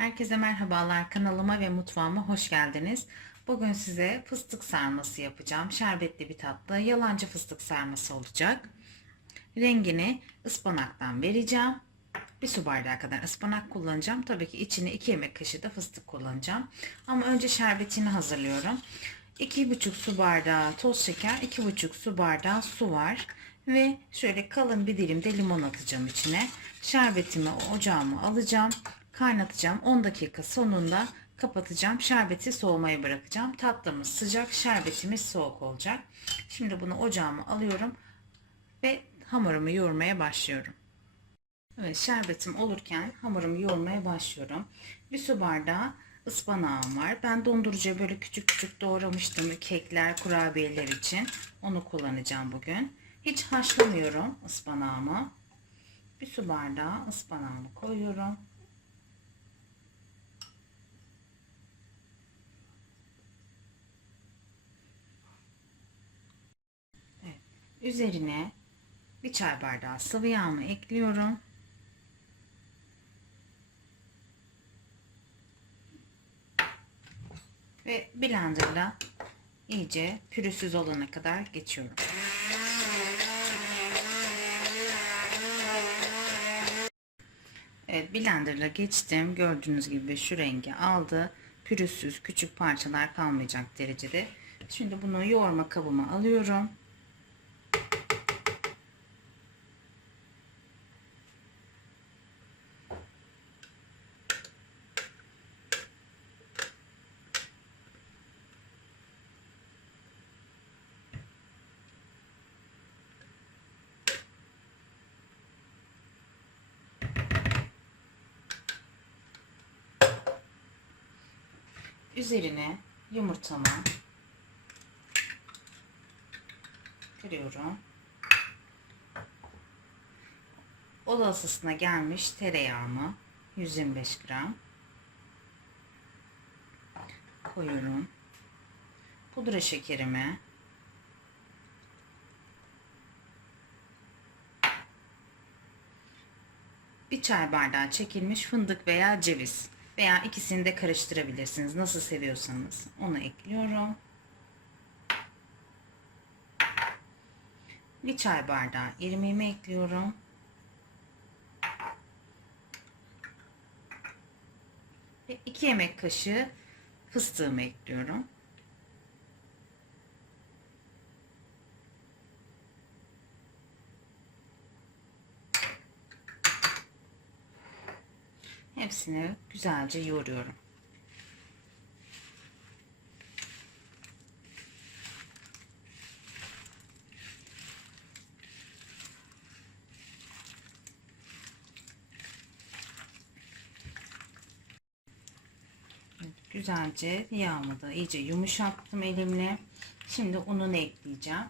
Herkese merhabalar kanalıma ve mutfağıma hoş geldiniz. Bugün size fıstık sarması yapacağım. Şerbetli bir tatlı yalancı fıstık sarması olacak. Rengini ıspanaktan vereceğim. Bir su bardağı kadar ıspanak kullanacağım. Tabii ki içine 2 yemek kaşığı da fıstık kullanacağım. Ama önce şerbetini hazırlıyorum. 2,5 su bardağı toz şeker, 2,5 su bardağı su var. Ve şöyle kalın bir dilim de limon atacağım içine. Şerbetimi ocağıma alacağım. Kaynatacağım. 10 dakika sonunda kapatacağım. Şerbeti soğumaya bırakacağım. Tatlımız sıcak, şerbetimiz soğuk olacak. Şimdi bunu ocağıma alıyorum ve hamurumu yoğurmaya başlıyorum. Evet, şerbetim olurken hamurumu yoğurmaya başlıyorum. Bir su bardağı ıspanağım var. Ben dondurucuya böyle küçük küçük doğramıştım kekler, kurabiyeler için. Onu kullanacağım bugün. Hiç haşlamıyorum ıspanağımı. Bir su bardağı ıspanağımı koyuyorum. Evet. Üzerine bir çay bardağı sıvı yağımı ekliyorum. Ve blenderla iyice pürüzsüz olana kadar geçiyorum. Evet blenderla geçtim. Gördüğünüz gibi şu rengi aldı. Pürüzsüz küçük parçalar kalmayacak derecede. Şimdi bunu yoğurma kabıma alıyorum. Üzerine yumurtamı kırıyorum. Oda ısısına gelmiş tereyağımı 125 gram koyuyorum. Pudra şekerimi bir çay bardağı çekilmiş fındık veya ceviz veya ikisini de karıştırabilirsiniz. Nasıl seviyorsanız onu ekliyorum. Bir çay bardağı irmiğimi ekliyorum. Ve 2 yemek kaşığı fıstığımı ekliyorum. Hepsini güzelce yoğuruyorum. Güzelce yağımı da iyice yumuşattım elimle. Şimdi ununu ekleyeceğim.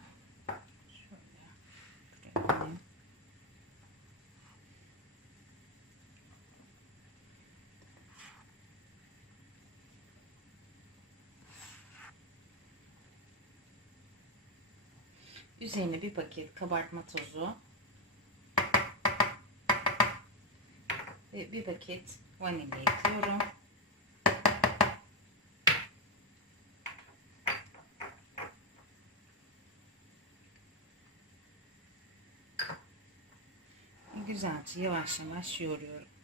Şöyle koyayım. Üzerine bir paket kabartma tozu ve bir paket vanilya ekliyorum. Güzelce yavaş yavaş yoğuruyorum.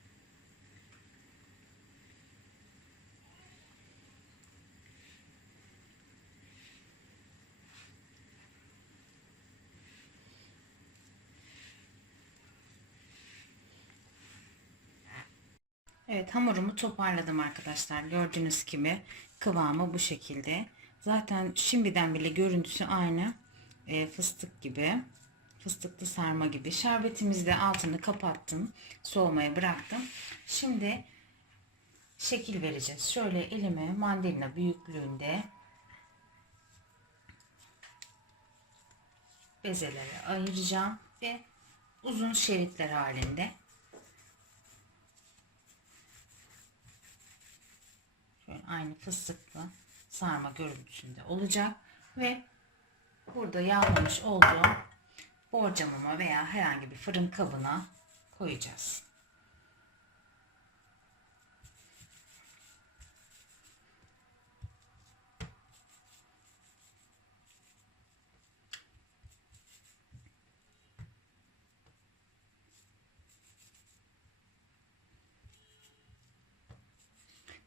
Evet hamurumu toparladım arkadaşlar. Gördüğünüz gibi kıvamı bu şekilde. Zaten şimdiden bile görüntüsü aynı e, fıstık gibi. Fıstıklı sarma gibi. Şerbetimizi de altını kapattım. Soğumaya bıraktım. Şimdi şekil vereceğiz. Şöyle elime mandalina büyüklüğünde bezelere ayıracağım ve uzun şeritler halinde Şöyle aynı fıstıklı sarma görüntüsünde olacak ve burada yağlamış olduğum borcamıma veya herhangi bir fırın kabına koyacağız.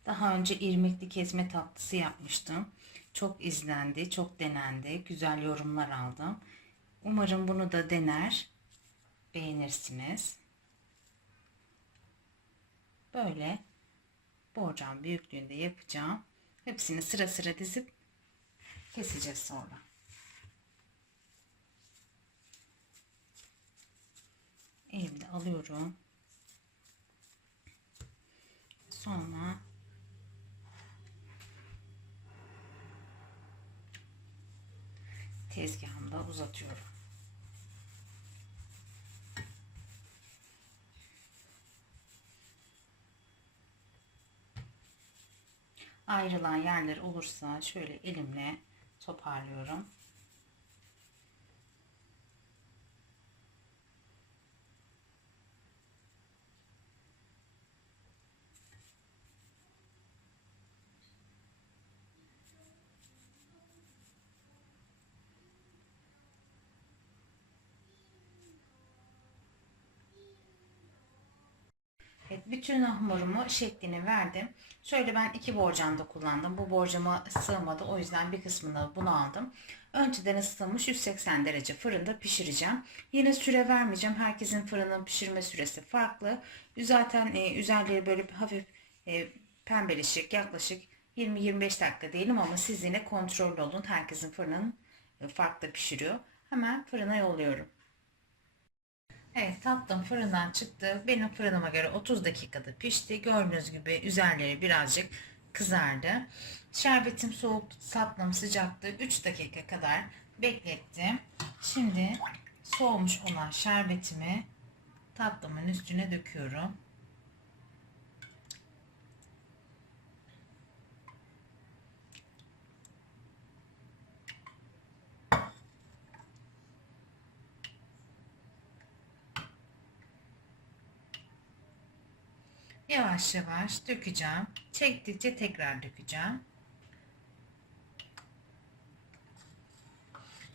Daha önce irmikli kesme tatlısı yapmıştım. Çok izlendi, çok denendi. Güzel yorumlar aldım. Umarım bunu da dener, beğenirsiniz. Böyle borcam büyüklüğünde yapacağım. Hepsini sıra sıra dizip keseceğiz sonra. Elimde alıyorum. Sonra tezgahımda uzatıyorum. Ayrılan yerler olursa şöyle elimle toparlıyorum. Evet, bütün hamurumu şeklini verdim. Şöyle ben iki borcamda kullandım. Bu borcama sığmadı. O yüzden bir kısmını bunu aldım. Önceden ısıtılmış 180 derece fırında pişireceğim. Yine süre vermeyeceğim. Herkesin fırının pişirme süresi farklı. Zaten e, üzerleri böyle hafif e, pembeleşik yaklaşık 20-25 dakika diyelim ama siz yine kontrol olun. Herkesin fırının e, farklı pişiriyor. Hemen fırına yolluyorum. Evet tatlım fırından çıktı. Benim fırınıma göre 30 dakikada pişti. Gördüğünüz gibi üzerleri birazcık kızardı. Şerbetim soğuk, tatlım sıcaktı. 3 dakika kadar beklettim. Şimdi soğumuş olan şerbetimi tatlımın üstüne döküyorum. Yavaş yavaş dökeceğim. Çektikçe tekrar dökeceğim.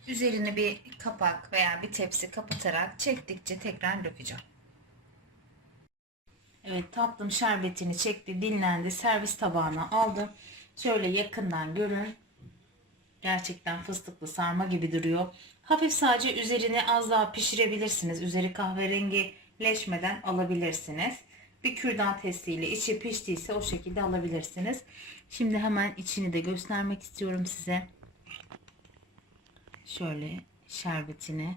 Üzerini bir kapak veya bir tepsi kapatarak çektikçe tekrar dökeceğim. Evet tatlım şerbetini çekti, dinlendi. Servis tabağına aldım. Şöyle yakından görün. Gerçekten fıstıklı sarma gibi duruyor. Hafif sadece üzerini az daha pişirebilirsiniz. Üzeri kahverengileşmeden alabilirsiniz. Bir kürdan testiyle içi piştiyse o şekilde alabilirsiniz. Şimdi hemen içini de göstermek istiyorum size. Şöyle şerbetini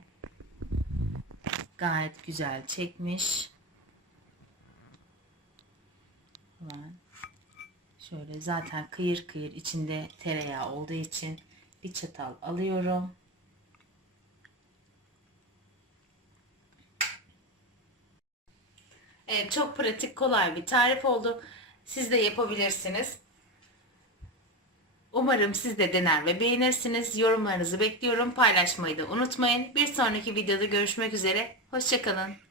gayet güzel çekmiş. Hemen şöyle zaten kıyır kıyır içinde tereyağı olduğu için bir çatal alıyorum. Evet, çok pratik, kolay bir tarif oldu. Siz de yapabilirsiniz. Umarım siz de dener ve beğenirsiniz. Yorumlarınızı bekliyorum. Paylaşmayı da unutmayın. Bir sonraki videoda görüşmek üzere. Hoşçakalın.